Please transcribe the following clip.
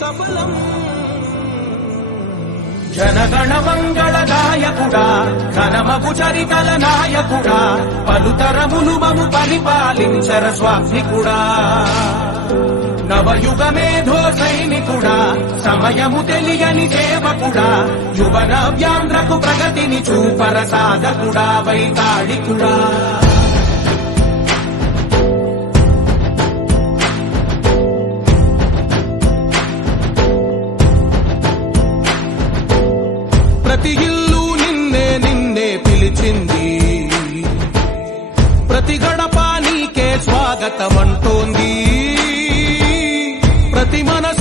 సఫలం. జనగణ మంగళదాయకుడా ఘనమగు చరితల నాయకుడా పలుతరములు మము పరిపాలించర స్వామికుడా. నవయుగ మేధో సైనికుడా సమయము తెలియని సేవకుడా యువన వ్యాంధ్రకు ప్రగతిని చూపర సాధకుడా వైతాళికుడా. ప్రతి ఇల్లు నిన్నే నిన్నే పిలిచింది, ప్రతి గడప నీకే స్వాగతమంటోంది, ప్రతి మనసు